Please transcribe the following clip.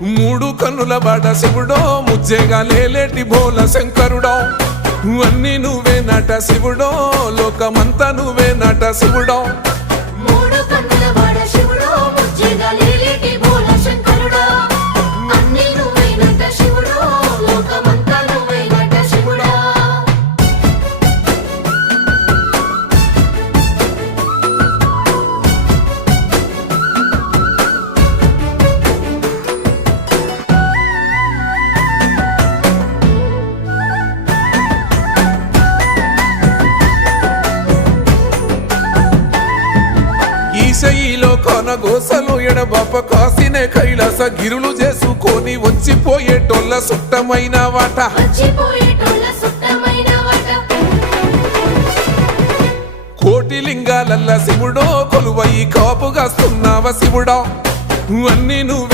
మూడు కన్నుల బాట శివుడో ముజ్జేగా లేలేటి భోల శంకరుడో అన్ని నువ్వే నట శివుడో లోకమంతా నువ్వే నట శివుడో మూడు కన్నుల బాట శివుడో ముజ్జేగా లేలేటి భోల శంకరుడో అన్ని నువ్వే నట శివుడో లోకమంతా నువ్వే నట శివుడో ఈశయిలో కొనగోసలు ఎడబాప కాసినే కైలాస గిరులు చేసుకొని వచ్చిపోయేటోళ్ళ సుట్టమైన వాట వచ్చిపోయేటోళ్ళ సుట్టమైన వాట కోటి లింగాలల్ల శివుడో కొలువయి కాపుగాస్తున్నావ శివుడా అన్ని నువ్వే